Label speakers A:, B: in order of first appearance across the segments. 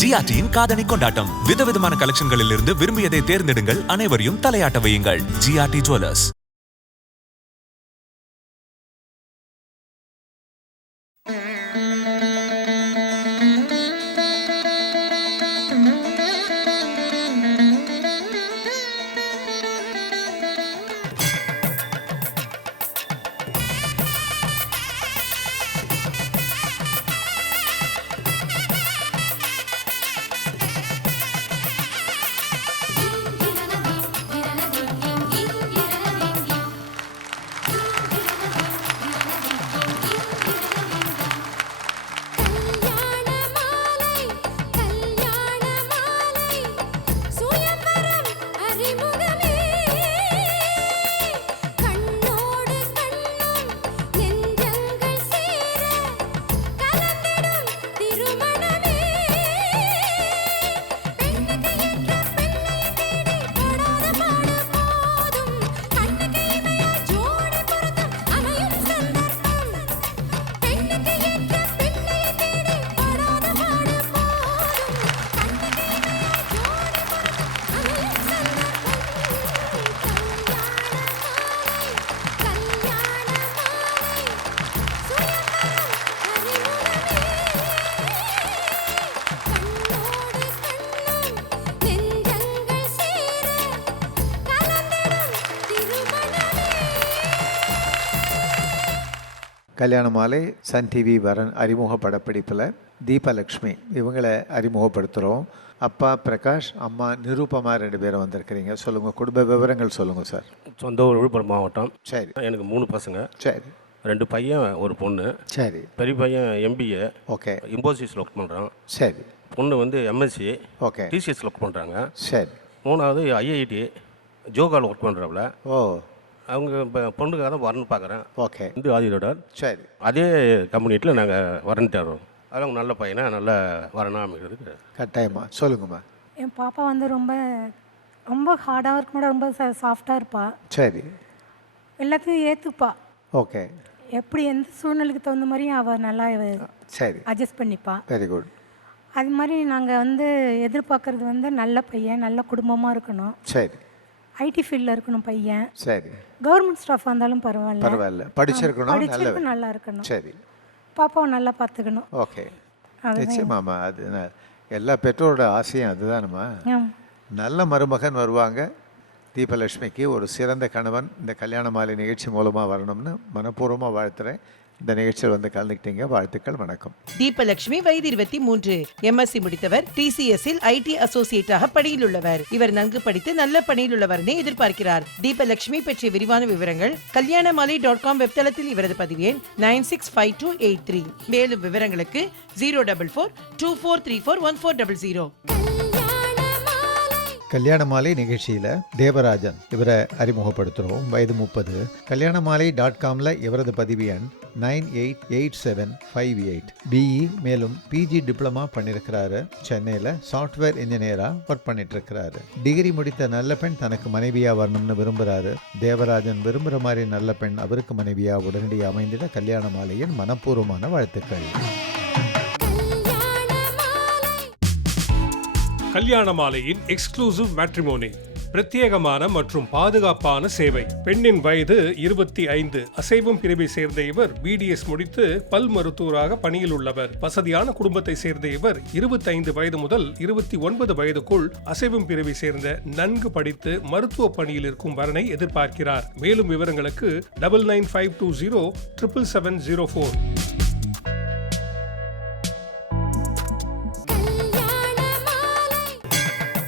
A: ஜிஆர்டியின் காதணி கொண்டாட்டம். விதவிதமான கலெக்ஷன்களில் இருந்து விரும்பியதை தேர்ந்தெடுங்கள். அனைவரையும் தலையாட்ட வையுங்கள். ஜிஆர்டி ஜுவல்லர்ஸ்
B: கல்யாண மாலை
C: சன் டிவி வரன் அறிமுக படப்பிடிப்பில் தீபலக்ஷ்மி. இவங்களை அறிமுகப்படுத்துகிறோம் அப்பா பிரகாஷ் அம்மா நிரூபமா ரெண்டு பேரும் வந்திருக்கிறீங்க. சொல்லுங்கள் குடும்ப விவரங்கள் சொல்லுங்கள் சார்.
D: சொந்த ஊர் விழுப்புரம் மாவட்டம்.
C: சரி.
D: எனக்கு மூணு பசங்க.
C: சரி.
D: ரெண்டு பையன் ஒரு பொண்ணு.
C: சரி.
D: பெரிய பையன் எம்பிஏ
C: ஓகே.
D: இம்போசிஸில் ஒர்க் பண்ணுறான்
C: சரி.
D: பொண்ணு வந்து எம்எஸ்சி
C: ஓகே.
D: டிசிஎஸில் ஒர்க் பண்ணுறாங்க
C: சரி.
D: மூணாவது ஐஐடி ஜோகாவில் ஒர்க் பண்ணுறாப்புல
C: ஓ.
D: அவங்க இப்போ பொண்ணுக்காக தான் வரணும் பார்க்குறேன்
C: ஓகே.
D: இந்து ஆதிரோட
C: சரி.
D: அதே கம்யூனிட்டியில் நாங்கள் வரன் தேடுறோம் அதில் அவங்க நல்ல பையனா நல்ல வரணும் அமைக்கிறதுக்கு
C: கட்டாயமா. சொல்லுங்கம்மா.
E: என் பாப்பா வந்து ரொம்ப ரொம்ப ஹார்டாக இருக்க மாட்டா ரொம்ப சாஃப்டாக இருப்பா.
C: சரி.
E: எல்லாத்தையும் ஏற்றுப்பா
C: ஓகே.
E: எப்படி எந்த சூழ்நிலைக்கு தகுந்த மாதிரியும் அவள் நல்லா
C: சரி.
E: அட்ஜஸ்ட் பண்ணிப்பா.
C: வெரி குட்
E: அது மாதிரி நாங்கள் வந்து எதிர்பார்க்கறது வந்து நல்ல பையன் நல்ல குடும்பமாக இருக்கணும்.
C: சரி.
E: ஐடி ஃபீல்டில் இருக்கணும் பையன்.
C: சரி.
E: கவர்மெண்ட் ஸ்டாஃபாக இருந்தாலும் பரவாயில்ல.
C: பரவாயில்ல. படிச்சிருக்கணும் நல்ல
E: படிச்சிருக்கும் நல்லா இருக்கணும்.
C: சரி.
E: பாப்பாவை நல்லா பார்த்துக்கணும்.
C: ஓகே. நிச்சயமாம்மா அது எல்லா பெற்றோரோட ஆசையும் அதுதானம்மா. நல்ல மருமகன் வருவாங்க. தீபலட்சுமிக்கு ஒரு சிறந்த கணவன். இந்த கல்யாண மாலை நிகழ்ச்சி மூலமாக வரணும்னு மனப்பூர்வமாக வாழ்த்துறேன். இந்த நிகழ்ச்சியில் வந்து கலந்துக்கிட்டீங்க. வாழ்த்துக்கள் வணக்கம்.
F: தீபலட்சுமி வயது இருபத்தி மூன்று. எம்எஸ்சி முடித்தவர் டிசிஎஸ்ஸில் ஐடி அசோசியேட்டாக பணியில் உள்ளவர். இவர் நன்கு படித்து நல்ல பணியில் உள்ளவரனை எதிர்பார்க்கிறார். தீபலட்சுமி பற்றிய விரிவான விவரங்கள் கல்யாணமாலை டாட் காம் வெப்தளத்தில் இவரது பதிவு எண் nine six five two eight three. மேலும் விவரங்களுக்கு zero double four two four three four one four double zero
C: Kalyana Maalai நிகழ்ச்சியில் தேவராஜன் இவரை அறிமுகப்படுத்துகிறோம் வயது முப்பது. கல்யாண மாலை டாட் காமில் இவரது பதிவு எண் nine eight eight seven five eight. BE மேலும் பிஜி டிப்ளமா பண்ணியிருக்கிறாரு சென்னையில் சாஃப்ட்வேர் இன்ஜினியராக ஒர்க் பண்ணிட்டு இருக்கிறாரு டிகிரி முடித்த நல்ல பெண் தனக்கு மனைவியாக வரணும்னு விரும்புகிறாரு தேவராஜன் விரும்புகிற மாதிரி நல்ல பெண் அவருக்கு மனைவியாக உடனடியாக அமைந்திட கல்யாண மாலையின் மனப்பூர்வமான வாழ்த்துக்கள்.
G: கல்யாண மாலையின் எக்ஸ்க்ளூசிவ் மேட்ரிமோனி பிரத்யேகமான மற்றும் பாதுகாப்பான சேவை. பெண்ணின் வயது இருபத்தி ஐந்து. அசைவம் பிரிவை சேர்ந்த இவர் பிடிஎஸ் முடித்து பல் மருத்துவராக பணியில் உள்ளவர். வசதியான குடும்பத்தை சேர்ந்த இவர் இருபத்தைந்து வயது முதல் இருபத்தி ஒன்பது வயதுக்குள் அசைவம் பிரிவை சேர்ந்த நன்கு படித்து மருத்துவ பணியில் இருக்கும் வரனை எதிர்பார்க்கிறார். மேலும் விவரங்களுக்கு double nine five two zero triple seven zero four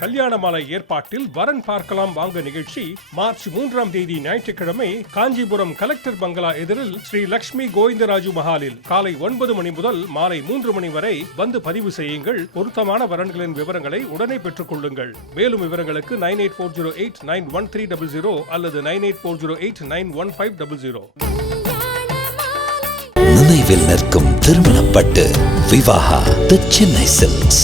G: Kalyana Maalai ஏற்பாட்டில் வரன் பார்க்கலாம் வாங்க நிகழ்ச்சி. மார்ச் மூன்றாம் தேதி ஞாயிற்றுக்கிழமை காஞ்சிபுரம் கலெக்டர் பங்களா எதிரில் ஸ்ரீ லட்சுமி கோவிந்தராஜு மஹாலில் காலை ஒன்பது மணி முதல் மாலை மூன்று மணி வரை வந்து பதிவு செய்யுங்கள். பொருத்தமான வரன்களின் விவரங்களை உடனே பெற்றுக் கொள்ளுங்கள். மேலும் விவரங்களுக்கு nine eight four zero eight nine one three double zero அல்லது nine eight four zero eight nine one five double zero.
H: நினைவில் நிற்கும் திருமணப்பட்டு Vivaha the Chennai silks.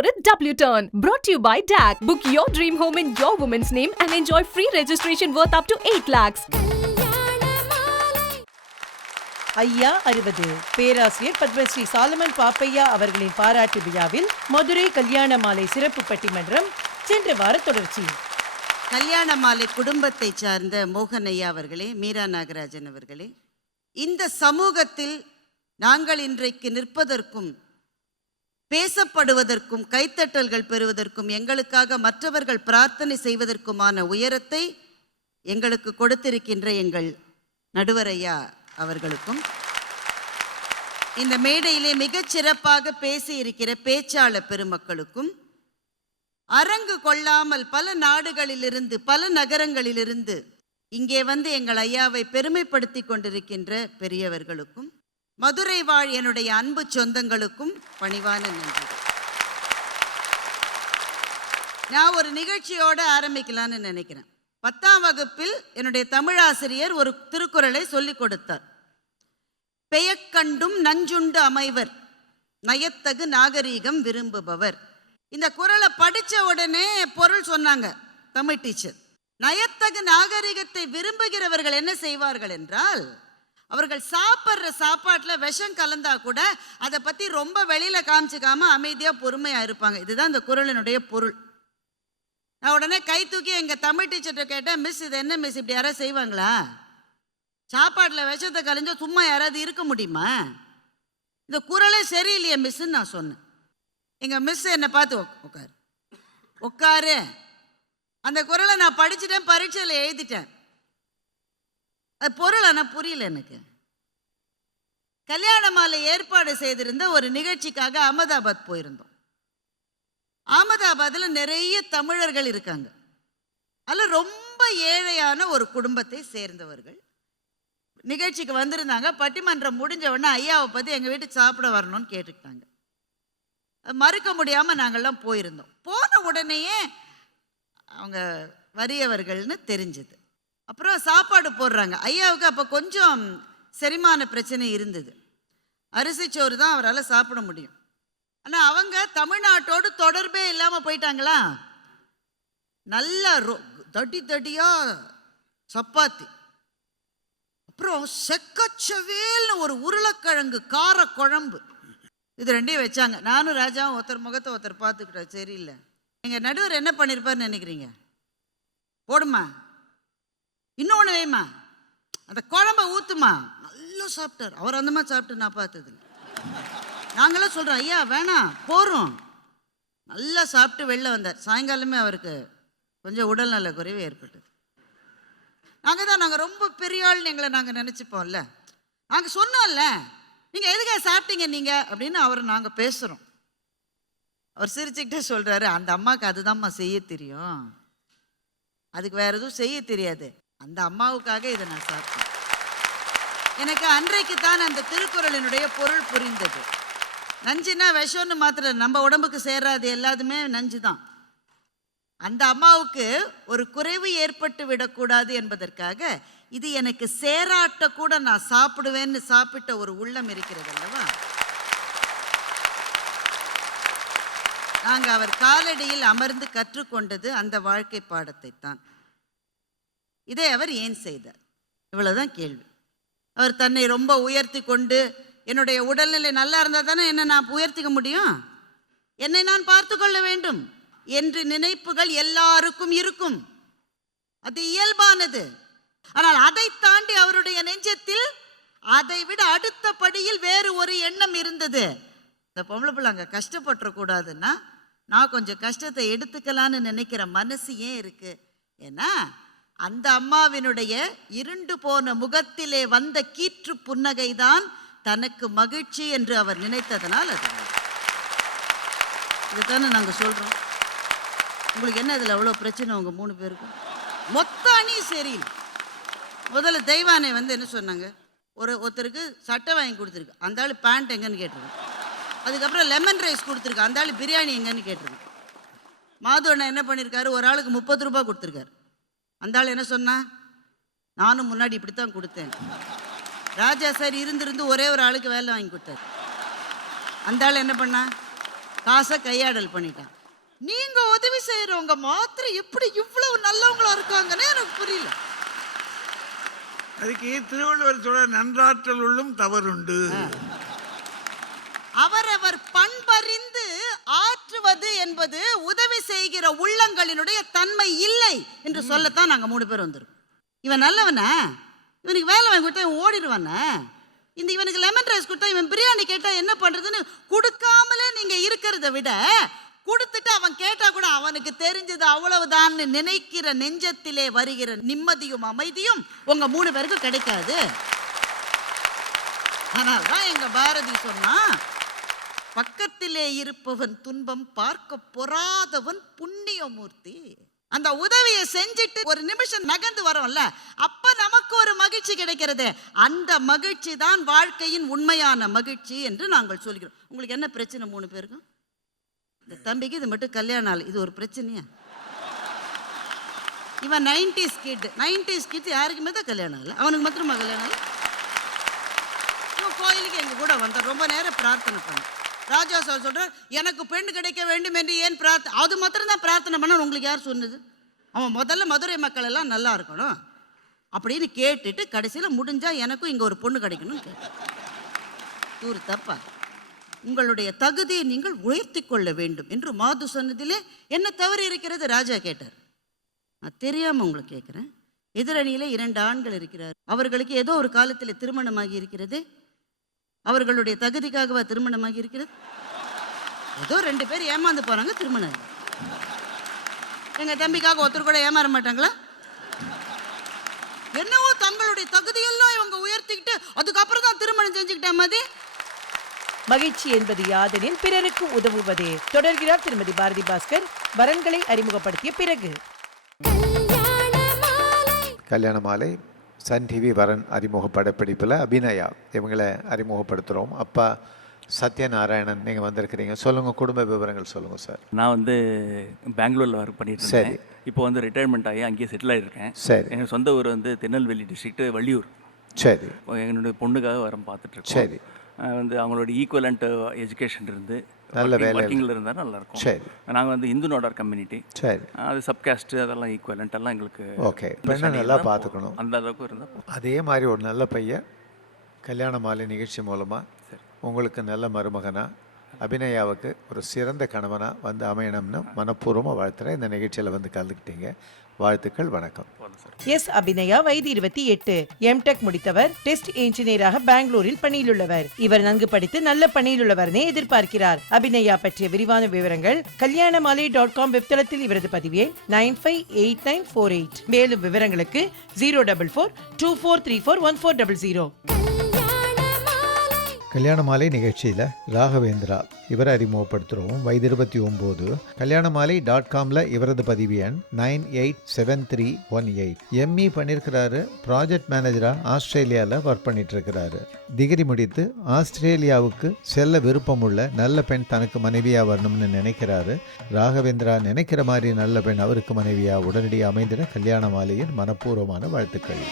I: For a W turn. Brought to you by DAC. Book your dream home in your woman's name and enjoy free registration worth up to 8 lakhs.
F: ஐயா அறுபது பேராசிரியர் பத்மஸ்ரீ சாலமன் பாப்பையா அவர்களின் பாராட்டு விழாவில் மதுரை கல்யாண மாலை சிறப்பு பட்டிமன்றம் சென்ற வார தொடர்ச்சி
J: கல்யாண மாலை குடும்பத்தை சார்ந்த மோகன் ஐயா அவர்களே மீரா நாகராஜன் அவர்களே இந்த சமூகத்தில் நாங்கள் இன்றைக்கு நிற்பதற்கும் பேசப்படுவதற்கும் கைத்தட்டல்கள் பெறுவதற்கும் எங்களுக்காக மற்றவர்கள் பிரார்த்தனை செய்வதற்குமான உயரத்தை எங்களுக்கு கொடுத்திருக்கின்ற எங்கள் நடுவரையா ஐயா அவர்களுக்கும். இந்த மேடையிலே மிகச் சிறப்பாக பேசியிருக்கிற பேச்சாளர் பெருமக்களுக்கும் அரங்கு கொள்ளாமல் பல நாடுகளிலிருந்து பல நகரங்களிலிருந்து இங்கே வந்து எங்கள் ஐயாவை பெருமைப்படுத்தி கொண்டிருக்கின்ற பெரியவர்களுக்கும் மதுரை வாழ் என்னுடைய அன்பு சொந்தங்களுக்கும் பணிவான நன்றி. நான் ஒரு நிகழ்ச்சியோடு ஆரம்பிக்கலான்னு நினைக்கிறேன். பத்தாம் வகுப்பில் என்னுடைய தமிழாசிரியர் ஒரு திருக்குறளை சொல்லிக் கொடுத்தார். பெயக்கண்டும் நஞ்சுண்டு அமைவர் நயத்தகு நாகரீகம் விரும்புபவர். இந்த குறளை படித்த உடனே பொருள் சொன்னாங்க தமிழ் டீச்சர். நயத்தகு நாகரிகத்தை விரும்புகிறவர்கள் என்ன செய்வார்கள் என்றால் அவர்கள் சாப்பிட்ற சாப்பாட்டில் விஷம் கலந்தா கூட அதை பற்றி ரொம்ப வெளியில் காமிச்சிக்காம அமைதியாக பொறுமையாக இருப்பாங்க. இதுதான் இந்த குறளினுடைய பொருள். நான் உடனே கை தூக்கி எங்கள் தமிழ் டீச்சர்கிட்ட கேட்டேன் மிஸ் இது என்ன மிஸ் இப்படி யாராவது செய்வாங்களா? சாப்பாட்டில் விஷத்தை கலைஞ்சா சும்மா யாராவது இருக்க முடியுமா? இந்த குரலே சரியில்லையே மிஸ்ன்னு நான் சொன்னேன். எங்கள் மிஸ் என்னை பார்த்து உட்காரு உட்காரு அந்த குரலை நான் படிச்சுட்டேன் பரீட்சையில் எழுதிட்டேன். அது பொருள் ஆனால் புரியல எனக்கு. கல்யாண மாலை ஏற்பாடு செய்திருந்த ஒரு நிகழ்ச்சிக்காக அகமதாபாத் போயிருந்தோம். அகமதாபாத்தில் நிறைய தமிழர்கள் இருக்காங்க. அதில் ரொம்ப ஏழையான ஒரு குடும்பத்தை சேர்ந்தவர்கள். நிகழ்ச்சிக்கு வந்திருந்தாங்க. பட்டிமன்றம் முடிஞ்ச உடனே ஐயாவை பற்றி எங்கள் வீட்டுக்கு சாப்பிட வரணும்னு கேட்டுக்கிட்டாங்க. மறுக்க முடியாமல் நாங்கள்லாம் போயிருந்தோம். போன உடனேயே அவங்க வறியவர்கள்னு தெரிஞ்சது. அப்புறம் சாப்பாடு போடுறாங்க. ஐயாவுக்கு அப்போ கொஞ்சம் செரிமான பிரச்சனை இருந்தது. அரிசி சோறு தான் அவரால் சாப்பிட முடியும். ஆனால் அவங்க தமிழ்நாட்டோடு தொடர்பே இல்லாமல் போயிட்டாங்களா? நல்ல ரொ- தடி தடியாக சப்பாத்தி. அப்புறம் செக்கச்சவேல்னு ஒரு உருளைக்கிழங்கு கார குழம்பு. இது ரெண்டையும் வச்சாங்க. நானும் ராஜாவும் ஒருத்தர் முகத்தை ஒருத்தர் பார்த்துக்கிட்டோம். சரியில்லை. எங்கள் நடுவர் என்ன பண்ணியிருப்பார்னு நினைக்கிறீங்க? போடுமா? இன்னொன்று வேமா அந்த குழம்ப ஊத்துமா? நல்லா சாப்பிட்டார். அவர் அந்த மாதிரி சாப்பிட்டு நான் பார்த்தது நாங்களாம் சொல்கிறோம் ஐயா வேணாம் போகிறோம் நல்லா சாப்பிட்டு வெளில வந்தார். சாயங்காலமே அவருக்கு கொஞ்சம் உடல்நல குறைவு ஏற்பட்டது. நாங்கள் தான் நாங்கள் ரொம்ப பெரிய ஆள்னு எங்களை நாங்கள் நினச்சிப்போம்ல. நாங்கள் சொன்னோம்ல நீங்கள் எதுக்காக சாப்பிட்டீங்க நீங்கள் அப்படின்னு அவர் நாங்கள் பேசுகிறோம் அவர் சிரிச்சுக்கிட்டே சொல்கிறாரு அந்த அம்மாவுக்கு அதுதாம்மா செய்ய தெரியும். அதுக்கு வேற எதுவும் செய்ய தெரியாது. அந்த அம்மாவுக்காக இதை நான் சாப்பிட்டேன். எனக்கு அன்றைக்கு தான் அந்த திருக்குறளினுடைய பொருள் புரிந்தது. நஞ்சுன்னா விஷம்னு மாத்திர நம்ம உடம்புக்கு சேராது எல்லாத்துமே நஞ்சு தான். அந்த அம்மாவுக்கு ஒரு குறைவு ஏற்பட்டு விடக்கூடாது என்பதற்காக இது எனக்கு சேராட்ட கூட நான் சாப்பிடுவேன்னு சாப்பிட்ட ஒரு உள்ளம் இருக்கிறது அல்லவா? நாங்கள் அவர் காலடியில் அமர்ந்து கற்றுக்கொண்டது அந்த வாழ்க்கை பாடத்தை தான் இதை அவர் ஏன் செய்தார்? இவ்வளோதான் கேள்வி. அவர் தன்னை ரொம்ப உயர்த்தி கொண்டு என்னுடைய உடல்நிலை நல்லா இருந்தால் தானே என்னை நான் உயர்த்திக்க முடியும்? என்னை நான் பார்த்து கொள்ள வேண்டும் என்று நினைப்புகள் எல்லாருக்கும் இருக்கும். அது இயல்பானது. ஆனால் அதை தாண்டி அவருடைய நெஞ்சத்தில் அதை விட அடுத்த படியில் வேறு ஒரு எண்ணம் இருந்தது. இந்த பொம்பளை பிள்ளை அங்கே கஷ்டப்பட்டுறக்கூடாதுன்னா நான் கொஞ்சம் கஷ்டத்தை எடுத்துக்கலான்னு நினைக்கிற மனசு ஏன் இருக்குது ஏன்னா அந்த அம்மாவினுடைய இருண்டு போன முகத்திலே வந்த கீற்று புன்னகை தான் தனக்கு மகிழ்ச்சி என்று அவர் நினைத்ததனால் அது. இதுதானே நாங்கள் சொல்கிறோம் உங்களுக்கு என்ன இதில் அவ்வளோ பிரச்சனை உங்கள் மூணு பேருக்கும் மொத்த அணியும் சரியில்லை முதல்ல தெய்வானை வந்து என்ன சொன்னாங்க? ஒரு ஒருத்தருக்கு சட்டை வாங்கி கொடுத்துருக்கு. அந்த ஆள் பேண்ட் எங்கன்னு கேட்டிருக்கு அதுக்கப்புறம் லெமன் ரைஸ் கொடுத்துருக்கு. அந்த ஆள் பிரியாணி எங்கன்னு கேட்டிருக்கு மாது அண்ணன் என்ன பண்ணியிருக்காரு ஒரு ஆளுக்கு முப்பது ரூபா கொடுத்துருக்காரு. அந்த ஆள் என்ன சொன்னா? நானும் முன்னாடி இப்படி தான் கொடுத்தேன். ராஜா சார் இருந்திருந்து ஒரே ஒரு ஆளுக்கு வேலை வாங்கி கொடுத்தாரு. அந்த ஆள் என்ன பண்ணா? காசை கையாடல் பண்ணிட்டான் நீங்க உதவி செய்யறவங்க மாத்திரம் எப்படி இவ்வளவு நல்லவங்களா இருக்காங்கன்னு எனக்கு புரியல.
K: அதுக்கு திருவள்ளுவர் சொல்ற நன்றாற்றல் உள்ளும் தவறுண்டு.
J: அவரவர் பண்பறிந்து ஆற்றுவது என்பது உதவி செய்கிற உள்ளங்களினுடைய தன்மை இல்லை என்று சொல்லத்தான் நாங்க மூணு பேர் வந்திருக்கோம். இவன் நல்லவனா? இவனுக்கு வேலை வாங்கி கொடுத்தா இவன் ஓடிடுவானே? இந்த இவனுக்கு லெமன் ரைஸ் கொடுத்தா இவன் பிரியாணி கேட்டா என்ன பண்றதுன்னு கொடுக்காமலே நீங்க இருக்கிறத விட கொடுத்துட்டு அவன் கேட்டா கூட அவனுக்கு தெரிஞ்சது அவ்வளவுதான்னு நினைக்கிற நெஞ்சத்திலே வருகிற நிம்மதியும் அமைதியும் உங்க மூணு பேருக்கு கிடைக்காது. ஆனால் தான் எங்க பாரதி சொன்னா பக்கத்திலே இருப்பவன் துன்பம் பார்க்க பொறாதவன் புண்ணியமூர்த்தி. அந்த உதவியை செஞ்சுட்டு ஒரு நிமிஷம் நகர்ந்து வரோம்ல அப்ப நமக்கு ஒரு மகிழ்ச்சி கிடைக்கிறது. அந்த மகிழ்ச்சி தான் வாழ்க்கையின் உண்மையான மகிழ்ச்சி என்று நாங்கள் சொல்கிறோம். உங்களுக்கு என்ன பிரச்சனை மூணு பேருக்கும்? இந்த தம்பிக்கு இது மட்டும் கல்யாணம் நாள் இது ஒரு பிரச்சனையா? இவன் நைன்டிஸ் கிட் நைன்டிஸ் கிட் யாருக்குமே தான் கல்யாணம் இல்லை அவனுக்கு மாத்திரமா கல்யாணம் இல்லை கோயிலுக்கு எங்க கூட வந்தான். ரொம்ப நேரம் பிரார்த்தனை பண்ணேன். ராஜா சார் சொல்கிறார் எனக்கு பெண் கிடைக்க வேண்டும் என்று ஏன் பிரார்த்தனை அது மாத்திரம் தான் பிரார்த்தனை பண்ண உங்களுக்கு யார் சொன்னது? அவன் முதல்ல மதுரை மக்கள் எல்லாம் நல்லா இருக்கணும். அப்படின்னு கேட்டுட்டு கடைசியில் முடிஞ்சால் எனக்கும் இங்கே ஒரு பொண்ணு கிடைக்கணும்னு கேட்டான் ஒரு தப்பா உங்களுடைய தகுதியை நீங்கள் உயர்த்தி கொள்ள வேண்டும் என்று மாது சொன்னதிலே என்ன தவறு இருக்கிறது? ராஜா கேட்டார். நான் தெரியாமல் உங்களுக்கு கேட்குறேன். எதிரணியில் இரண்டு ஆண்கள் இருக்கிறார் அவர்களுக்கு ஏதோ ஒரு காலத்தில் திருமணமாகி இருக்கிறது. அவர்களுடைய தகுதிக்காகவா திருமணமாகி இருக்கிறது? ஏதோ ரெண்டு பேர் ஏமாந்து போறாங்க திருமணம். ஆகி. எங்க தம்பிக்காக ஒருத்தர் கூட ஏமாற மாட்டாங்களா? என்னவோ தங்களுடைய தகுதியெல்லாம் இவங்க உயர்த்திக்கிட்டு அதுக்கப்புறம் தான் திருமணம் செஞ்சுக்கிட்ட மாதிரி
F: மகிழ்ச்சி என்பது யாதெனின் பிறருக்கு உதவுவதே. தொடர்கிறார் திருமதி பாரதி பாஸ்கர். வரன்களை அறிமுகப்படுத்திய பிறகு.
C: கல்யாண மாலை. சன் டிவி வரன் அறிமுக படப்பிடிப்பில் அபிநயா. இவங்களை அறிமுகப்படுத்துகிறோம் அப்பா சத்யநாராயணன் நீங்கள் வந்திருக்கிறீங்க. சொல்லுங்கள் குடும்ப விவரங்கள் சொல்லுங்கள் சார்.
L: நான் வந்து பெங்களூரில் ஒர்க் பண்ணிட்டு
C: சரி.
L: இப்போ வந்து ரிட்டையர்மெண்ட் ஆகி அங்கேயே செட்டில் ஆகிருக்கேன்
C: சரி.
L: எங்கள் சொந்த ஊர் வந்து திருநெல்வேலி டிஸ்ட்ரிக்ட் வள்ளியூர்.
C: சரி.
L: என்னுடைய பொண்ணுக்காக வரம் பார்த்துட்ருக்கோம்
C: சரி.
L: வந்து அவங்களோட ஈக்குவலண்ட் எஜுகேஷன் இருந்து
C: நல்ல வேலை.
L: ஒர்க்கிங்கில் இருந்தால் நல்லாயிருக்கும்
C: சரி.
L: நாங்கள் வந்து இந்து நோடார் கம்யூனிட்டி.
C: சரி.
L: அது சப்காஸ்ட் அதெல்லாம் ஈக்குவலண்ட் எல்லாம் எங்களுக்கு
C: ஓகே. பெண்ணை நல்லா பார்த்துக்கணும்
L: அந்த அளவுக்கு இருந்தால்
C: அதே மாதிரி ஒரு நல்ல பையன் கல்யாண மாலை நிகழ்ச்சி மூலமாக உங்களுக்கு நல்ல மருமகனா அபிநயாவுக்கு ஒரு சிறந்த கணவனாக வந்து அமையணும்னு மனப்பூர்வமாக வாழ்த்துறேன். இந்த நிகழ்ச்சியில் வந்து கலந்துக்கிட்டீங்க. வாழ்த்துக்கள் வணக்கம்.
F: எஸ் அபிநயா வயது இருபத்தி எட்டு. எம்டெக் முடித்தவர் டெஸ்ட் இன்ஜினியராக பெங்களூரில் பணியிலுள்ளவர். இவர் நன்கு படித்து நல்ல பணியிலுள்ளவரனே எதிர்பார்க்கிறார். அபிநயா பற்றிய விரிவான விவரங்கள் கல்யாணமாலை டாட் காம் வெப்தளத்தில் இவரது பதிவே nine five eight nine four eight. மேலும் விவரங்களுக்கு zero double four two four three four one four double zero.
C: Kalyana Maalai நிகழ்ச்சியில் ராகவேந்திரா இவரை அறிமுகப்படுத்துகிறோம் வயது இருபத்தி ஒம்பது. கல்யாண மாலை டாட் காமில் இவரது பதிவு எண் nine eight seven three one eight. ME பண்ணியிருக்கிறாரு ப்ராஜெக்ட் மேனேஜராக ஆஸ்திரேலியாவில் ஒர்க் பண்ணிட்டுருக்கிறாரு. டிகிரி முடித்து ஆஸ்திரேலியாவுக்கு செல்ல விருப்பமுள்ள நல்ல பெண் தனக்கு மனைவியாக வரணும்னு நினைக்கிறாரு. ராகவேந்திரா நினைக்கிற மாதிரி நல்ல பெண் அவருக்கு மனைவியாக உடனடியாக அமைந்திட கல்யாண மாலையின் மனப்பூர்வமான வாழ்த்துக்கள்.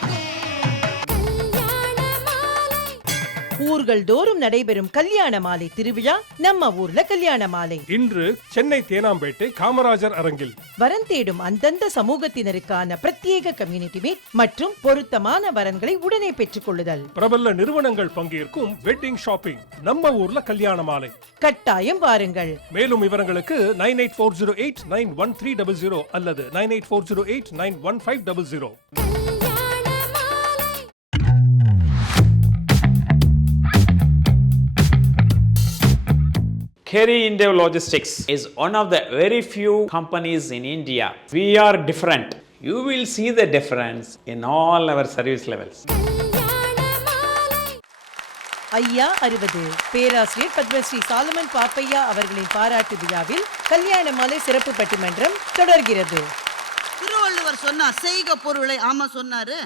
F: ஊர்கள் தோறும் நடைபெறும் கல்யாண மாலை திருவிழா நம்ம ஊர்ல கல்யாண மாலை.
G: இன்று சென்னை தேனாம்பேட்டை காமராஜர் அரங்கில்.
F: வரன் தேடும் அந்தந்த சமூகத்தினருக்கான பிரத்யேக கம்யூனிட்டி மீட் மற்றும் பொருத்தமான வரன்களை உடனே பெற்றுக் கொள்ளுதல்.
G: பிரபல நிறுவனங்கள் பங்கேற்கும் வெட்டிங் ஷாப்பிங் நம்ம ஊர்ல கல்யாண மாலை.
F: கட்டாயம் வாருங்கள்.
G: மேலும் விவரங்களுக்கு nine eight four zero eight nine one three double zero அல்லது nine eight four zero eight nine one five double zero.
M: Kerry India Logistics is one of the very few companies in India. We are different. You will see the difference in all our service levels.
F: ஐயா அறுபது பேராசிரியர் பத்மஸ்ரீ சாலமன் பாப்பையா அவர்களின் பாராட்டு விழாவில் கல்யாண மாலை சிறப்பு பட்டிமன்றம் தொடர்கிறது
J: திருவள்ளுவர் சொன்னார் செய்க பொருளை ஆமா சொன்னாரு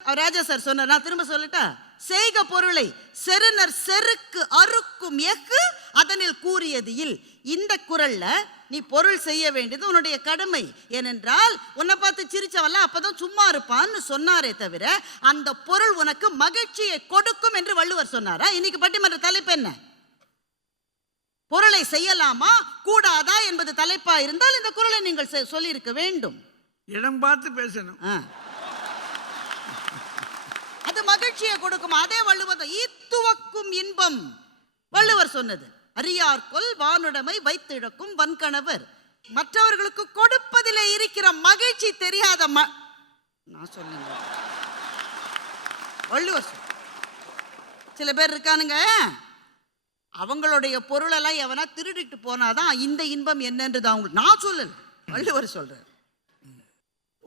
J: அவர் ராஜா சார் சொன்னார் நான் திரும்ப சொல்லட்டா செய்க பொருளை செருனர் செருக்கு அறுக்கும் எஃகு அதனில் கூறியது இல். இந்த குரல்ல நீ பொருள் செய்ய வேண்டியது உன்னுடைய கடமை. ஏனென்றால் உன்னை பார்த்து சிரிச்சவல்ல அப்பதான் சும்மா இருப்பான்னு சொன்னாரே தவிர அந்த பொருள் உனக்கு மகிழ்ச்சியை கொடுக்கும் என்று வள்ளுவர் சொன்னாரா? இன்னைக்கு பட்டிமன்ற தலைப்பு என்ன? பொருளை செய்யலாமா? கூடாதா என்பது தலைப்பா இருந்தால் இந்த குரலை நீங்கள் சொல்லியிருக்க வேண்டும்.
K: இடம் பார்த்து பேசணும்.
J: அது மகிழ்ச்சியை கொடுக்கும். அதே வள்ளுவர் ஈத்துவக்கும் இன்பம். வள்ளுவர் சொன்னது அரியார்கொல் வானுடைமை வைத்திழக்கும் வன்கணவர். மற்றவர்களுக்கு கொடுப்பதிலே இருக்கிற மகிழ்ச்சி தெரியாத ம நான் சொல்லுங்க. வள்ளுவர் சில பேர் இருக்கானுங்க அவங்களுடைய பொருளெல்லாம் எவனா திருடிட்டு போனாதான் இந்த இன்பம் என்னன்றது அவங்களுக்கு நான் சொல்லல. வள்ளுவர் சொல்றார்.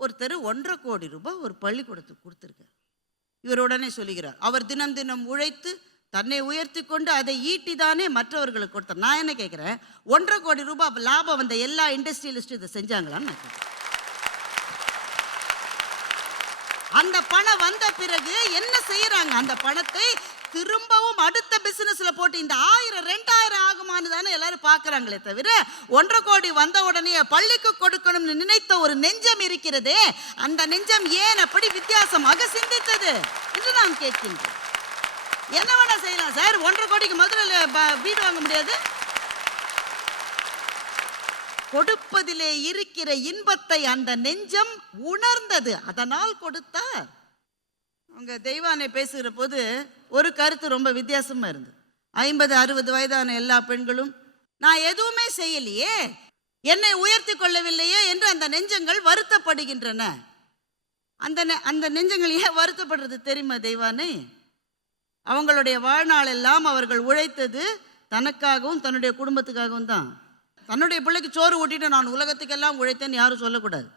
J: ஒருத்தர் ஒன்றரை கோடி ரூபாய் ஒரு பள்ளிக்கூடத்துக்கு கொடுத்துருக்கேன் இவர் உடனே சொல்லுகிறார் அவர் தினம் தினம் உழைத்து தன்னை உயர்த்தி கொண்டு அதை ஈட்டிதானே மற்றவர்களுக்கு கொடுத்தார். நான் என்ன கேட்குறேன் ஒன்றரை கோடி ரூபாய் லாபம் வந்த எல்லா இண்டஸ்ட்ரியலிஸ்டும் இதை செஞ்சாங்களான்னு நான் கேட்குறேன். அந்த பணம் வந்த பிறகு என்ன செய்யறாங்க? அந்த பணத்தை திரும்பவும் அடுத்த பிசினஸ்ல போட்டு இந்த ஆயிரம் ரெண்டாயிரம் தானே எல்லாரும் பார்க்கறாங்களே தவிர ஒன்றரை கோடி வந்த உடனே பள்ளிக்கு கொடுக்கணும்னு நினைத்த ஒரு நெஞ்சம் இருக்கிறதே அந்த நெஞ்சம் ஏன் அப்படி வித்தியாசமாக சிந்தித்தது என்று நான் கேட்கின்றேன் என்ன வேணா செய்யலாம் சார்? ஒன்றரை கோடிக்கு மதுரையில் வீடு வாங்க முடியாது? கொடுப்பதிலே இருக்கிற இன்பத்தை அந்த நெஞ்சம் உணர்ந்தது. அதனால் கொடுத்தார். அவங்க தெய்வானை பேசுகிற போது ஒரு கருத்து ரொம்ப வித்தியாசமாக இருந்தது. ஐம்பது அறுபது வயதான எல்லா பெண்களும் நான் எதுவுமே செய்யலையே என்னை உயர்த்தி கொள்ளவில்லையே என்று அந்த நெஞ்சங்கள் வருத்தப்படுகின்றன. அந்த நெ- அந்த நெஞ்சங்கள் ஏன் வருத்தப்படுறது தெரியுமா தெய்வானே? அவங்களுடைய வாழ்நாள் எல்லாம் அவர்கள் உழைத்தது தனக்காகவும் தன்னுடைய குடும்பத்துக்காகவும் தான். தன்னுடைய பிள்ளைக்கு சோறு ஊட்டிட்டு நான் உலகத்துக்கெல்லாம் உழைத்தேன்னு யாரும் சொல்லக்கூடாது.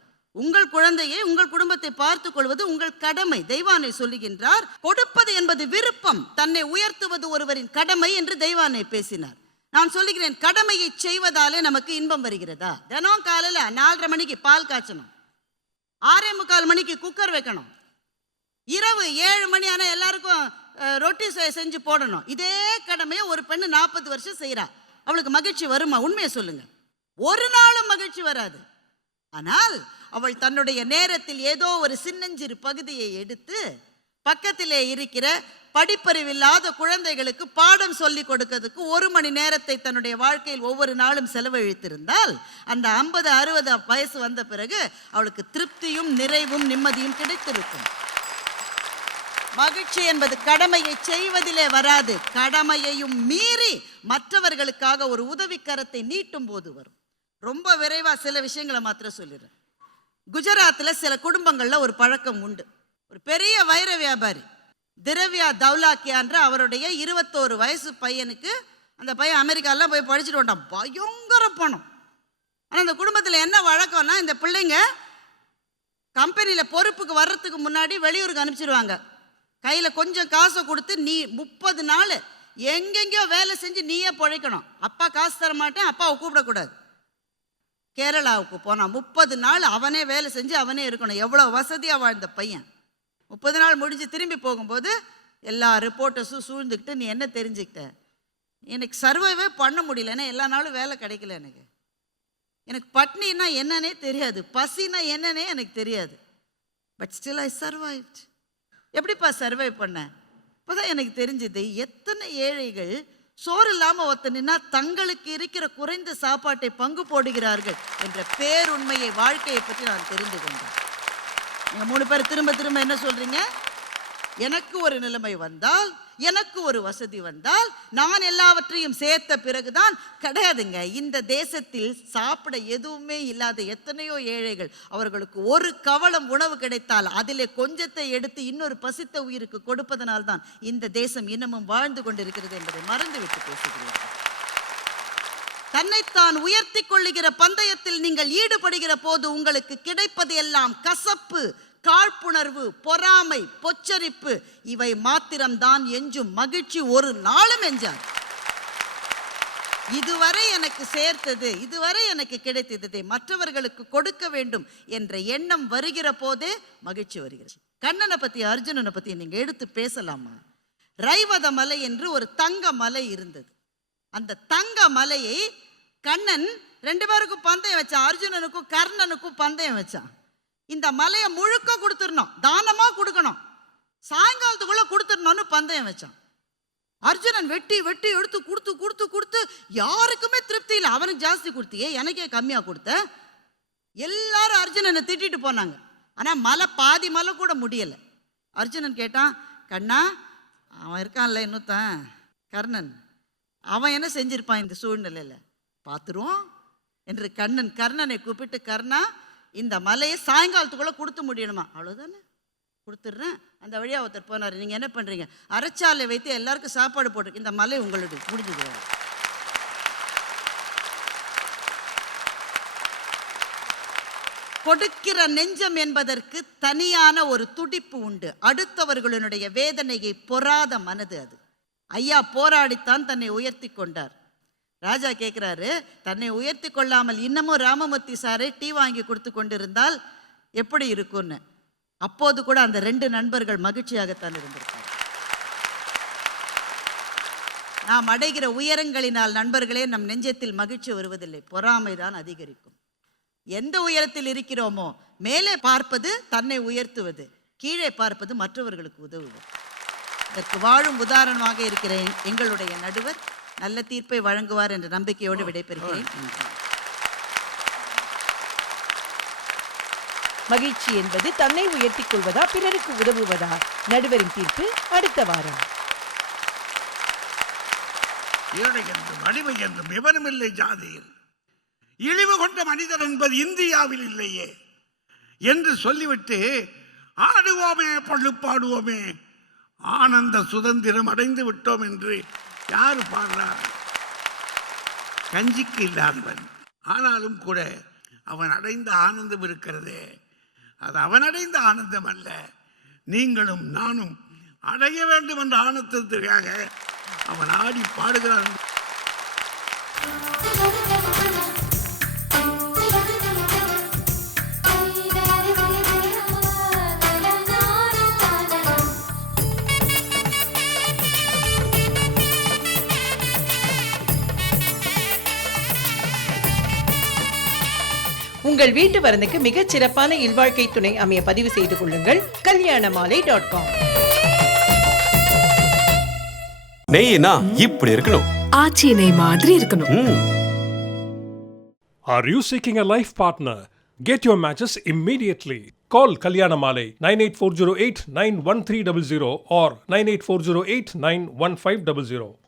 J: உங்கள் குழந்தையை உங்கள் குடும்பத்தை பார்த்துக் கொள்வது உங்கள் கடமை. தெய்வானை சொல்லுகின்றார் கொடுப்பது என்பது விருப்பம் தன்னை உயர்த்துவது ஒருவரின் கடமை என்று தெய்வானை பேசினார். நான் சொல்லுகிறேன் கடமையை செய்வதாலே நமக்கு இன்பம் வருகிறதா? தினம் காலையில் நாலரை மணிக்கு பால் காய்ச்சணும். ஆறே முக்கால் மணிக்கு குக்கர் வைக்கணும். இரவு ஏழு மணி ஆனால் எல்லாருக்கும் ரொட்டி செஞ்சு போடணும். இதே கடமையை ஒரு பெண்ணு நாற்பது வருஷம் செய்கிறா அவளுக்கு மகிழ்ச்சி வருமா? உண்மையை சொல்லுங்க. ஒரு நாளும் மகிழ்ச்சி வராது. ஆனால் அவள் தன்னுடைய நேரத்தில் ஏதோ ஒரு சின்னஞ்சிறு பகுதியை எடுத்து பக்கத்திலே இருக்கிற படிப்பறிவில்லாத குழந்தைகளுக்கு பாடம் சொல்லி கொடுக்கிறதுக்கு ஒரு மணி நேரத்தை தன்னுடைய வாழ்க்கையில் ஒவ்வொரு நாளும் செலவழித்திருந்தால் அந்த ஐம்பது அறுபது வயசு வந்த பிறகு அவளுக்கு திருப்தியும் நிறைவும் நிம்மதியும் கிடைத்திருக்கும். மகிழ்ச்சி என்பது கடமையை செய்வதிலே வராது. கடமையையும் மீறி மற்றவர்களுக்காக ஒரு உதவிக்கரத்தை நீட்டும் போது வரும். ரொம்ப விரைவாக சில விஷயங்களை மாத்திரம் சொல்லிடுறேன். குஜராத்தில் சில குடும்பங்களில் ஒரு பழக்கம் உண்டு. ஒரு பெரிய வைர வியாபாரி திரவியா தௌலாக்கியான்ற அவருடைய இருபத்தோரு வயசு பையனுக்கு அந்த பையன் அமெரிக்காலாம் போய் படிச்சுட்டு வந்தான். பயங்கர பணம். ஆனால் அந்த குடும்பத்தில் என்ன வழக்கம்னா இந்த பிள்ளைங்க கம்பெனியில் பொறுப்புக்கு வர்றதுக்கு முன்னாடி வெளியூருக்கு அனுப்பிச்சிடுவாங்க கையில் கொஞ்சம் காசை கொடுத்து நீ முப்பது நாள் எங்கெங்கேயோ வேலை செஞ்சு நீயே பிழைக்கணும். அப்பா காசு தர மாட்டேன் அப்பாவை கூப்பிடக்கூடாது. கேரளாவுக்கு போனான் முப்பது நாள் அவனே வேலை செஞ்சு அவனே இருக்கணும். எவ்வளோ வசதியாக வாழ்ந்த பையன்? முப்பது நாள் முடிஞ்சு திரும்பி போகும்போது எல்லா ரிப்போர்ட்டர்ஸும் சூழ்ந்துக்கிட்டு நீ என்ன தெரிஞ்சுக்கிட்ட? எனக்கு சர்வைவே பண்ண முடியல. ஏன்னா எல்லா நாளும் வேலை கிடைக்கல எனக்கு. எனக்கு பட்னின்னா என்னன்னே தெரியாது. பசினா என்னன்னே எனக்கு தெரியாது. பட் ஸ்டில் ஐ சர்வைவ்ட் எப்படிப்பா சர்வை பண்ணேன் இப்போதான் எனக்கு தெரிஞ்சது எத்தனை ஏழைகள் சோறு இல்லாமல் ஒருத்த நின்னா தங்களுக்கு இருக்கிற குறைந்த சாப்பாட்டை பங்கு போடுகிறார்கள் என்ற பேருண்மையை வாழ்க்கையை பற்றி நான் தெரிந்து கொண்டேன். நீங்கள் மூணு பேர் திரும்ப திரும்ப என்ன சொல்றீங்க? எனக்கு ஒரு நிலைமை வந்தால் எனக்கு ஒரு வசதி வந்தால் நான் எல்லாவற்றையும் சேர்த்த பிறகுதான் கிடையாதுங்க. இந்த தேசத்தில் சாப்பிட எதுவுமே இல்லாத எத்தனையோ ஏழைகள் அவர்களுக்கு ஒரு கவளம் உணவு கிடைத்தால் அதிலே கொஞ்சத்தை எடுத்து இன்னொரு பசித்த உயிருக்கு கொடுப்பதனால் தான் இந்த தேசம் இன்னமும் வாழ்ந்து கொண்டிருக்கிறது என்பதை மறந்துவிட்டு பேசுகிறீர்கள் தன்னைத்தான் உயர்த்தி கொள்ளுகிற பந்தயத்தில் நீங்கள் ஈடுபடுகிற போது உங்களுக்கு கிடைப்பது எல்லாம் கசப்பு. காழ்ப்புணர்வு பொறாமை பொச்சரிப்பு இவை மாத்திரம்தான் எஞ்சும் மகிழ்ச்சி ஒரு நாளும் எஞ்சார் இதுவரை எனக்கு சேர்த்தது இதுவரை எனக்கு கிடைத்ததை மற்றவர்களுக்கு கொடுக்க வேண்டும் என்ற எண்ணம் வருகிற போதே மகிழ்ச்சி வருகிறது. கண்ணனை பத்தி அர்ஜுனனை பத்தி நீங்க எடுத்து பேசலாமா? ரைவத மலை என்று ஒரு தங்க மலை இருந்தது. அந்த தங்க மலையை கண்ணன் ரெண்டு பேருக்கும் பந்தயம் வச்சான் அர்ஜுனனுக்கும் கர்ணனுக்கும் பந்தயம் வச்சான். இந்த மலையை முழுக்க கொடுத்துடணும் தானமாக கொடுக்கணும். சாயங்காலத்துக்குள்ளே கொடுத்துடணும்னு பந்தயம் வச்சான். அர்ஜுனன் வெட்டி வெட்டி எடுத்து கொடுத்து கொடுத்து கொடுத்து யாருக்குமே திருப்தி இல்லை. அவனுக்கு ஜாஸ்தி கொடுத்தியே எனக்கே கம்மியாக கொடுத்த. எல்லாரும் அர்ஜுனனை திட்டிட்டு போனாங்க. ஆனால் மலை பாதி மலை கூட முடியலை. அர்ஜுனன் கேட்டான் கண்ணா அவன் இருக்கான்ல இன்னொருத்தன் கர்ணன். அவன் என்ன செஞ்சிருப்பான் இந்த சூழ்நிலையில்? பார்த்துருவோம் என்று கண்ணன் கர்ணனை கூப்பிட்டு கர்ணா இந்த மலையை சாயங்காலத்துக்குள்ளே கொடுத்து முடியணுமா? அவ்வளோதானே கொடுத்துட்றேன். அந்த வழியாக ஒருத்தர் போனார். நீங்கள் என்ன பண்ணுறீங்க அரைச்சாலை வைத்து எல்லாருக்கும் சாப்பாடு போட்டு இந்த மலை உங்களுடைய முடிஞ்சது. கொடுக்கிற நெஞ்சம் என்பதற்கு தனியான ஒரு துடிப்பு உண்டு. அடுத்தவர்களுடைய வேதனையை பொறாத மனது அது. ஐயா போராடித்தான் தன்னை உயர்த்தி கொண்டார். ராஜா கேட்குறாரு தன்னை உயர்த்தி கொள்ளாமல் இன்னமும் ராமமூர்த்தி சாரை டீ வாங்கி கொடுத்து கொண்டிருந்தால் எப்படி இருக்கும்னு? அப்போது கூட அந்த ரெண்டு நண்பர்கள் மகிழ்ச்சியாகத்தான் இருந்திருக்காங்க. நாம் அடைகிற உயரங்களினால் நண்பர்களே நம் நெஞ்சத்தில் மகிழ்ச்சி வருவதில்லை. பொறாமை தான் அதிகரிக்கும். எந்த உயரத்தில் இருக்கிறோமோ மேலே பார்ப்பது தன்னை உயர்த்துவது கீழே பார்ப்பது மற்றவர்களுக்கு உதவுவது. இதற்கு வாழும் உதாரணமாக இருக்கிற எங்களுடைய நடுவர் நல்ல தீர்ப்பை வழங்குவார் என்ற நம்பிக்கையோடு விடைபெறுகிறேன்.
F: மகிழ்ச்சி என்பது தன்னை உயர்த்திக் கொள்வதா பிறருக்கு உதவுவதா? நடுவரின் தீர்ப்பு அடுத்த வாரம்.
K: ஏழை என்றும் அடிமை என்றும் எவனுமில்லை ஜாதியில். இழிவு கொண்ட மனிதர் என்பது இந்தியாவில் இல்லையே என்று சொல்லிவிட்டு ஆடுவோமே பள்ளுப்பாடுவோமே ஆனந்த சுதந்திரம் அடைந்து விட்டோம் என்று யார் பாடுறார் கஞ்சிக்கு இல்லாதவன். ஆனாலும் கூட அவன் அடைந்த ஆனந்தம் இருக்கிறதே. அது அவன் அடைந்த ஆனந்தம் அல்ல. நீங்களும் நானும் அடைய வேண்டும் என்ற ஆனந்தத்திற்காக அவன் ஆடி பாடுகிறான்.
F: உங்கள் வீட்டு வரனுக்கு மிகச் சிறப்பான இல்வாழ்க்கை துணை அமைய பதிவு செய்து கொள்ளுங்கள் கல்யாண மாலை டாட் காம்
N: நெய்னா இப்படி இருக்கணும்
I: ஆச்சி நெய் மாதிரி இருக்கணும்
G: Are you seeking a life partner? Get your matches immediately. Call Kalyanamale 98408 91300 or 98408 91500.